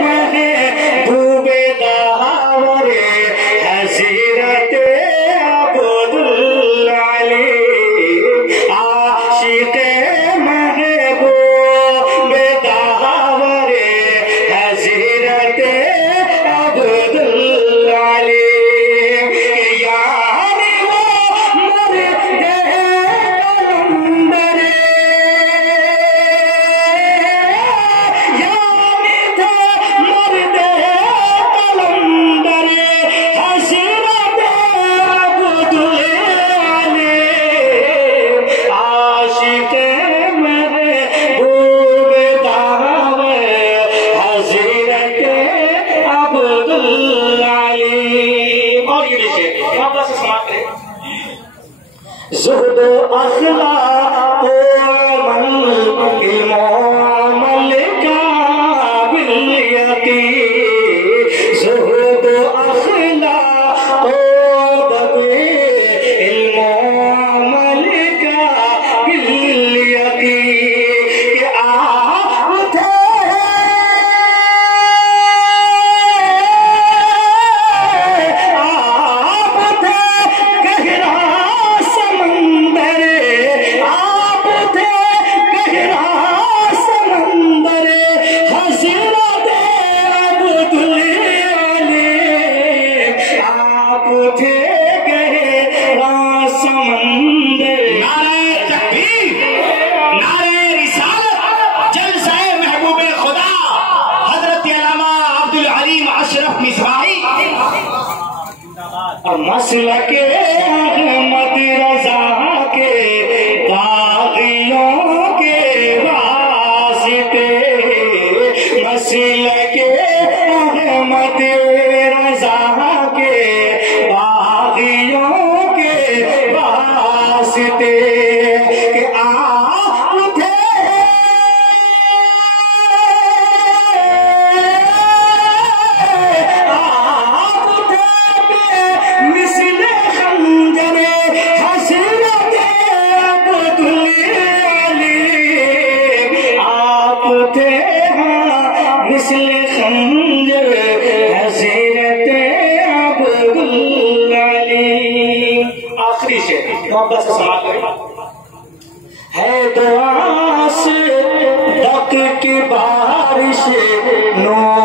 महबूबे दावरे हज़रत अब्दुल अली आशिक़े महबूबे दावरे हज़रत अब्दुल अली ज़ुहद अख़लाक़ अमल इल्म अमल का बिल्यती ज़ुहद अख़लाक़ इल्म अमल का बिल्यती मसलके अहमद रज़ा के दागियों के वास्ते मसलके अहमद रज़ा के दागियों के वास्ते आखिरी से मोहब्बत से समाप्त करें। है दुआ से तक की बारिश नो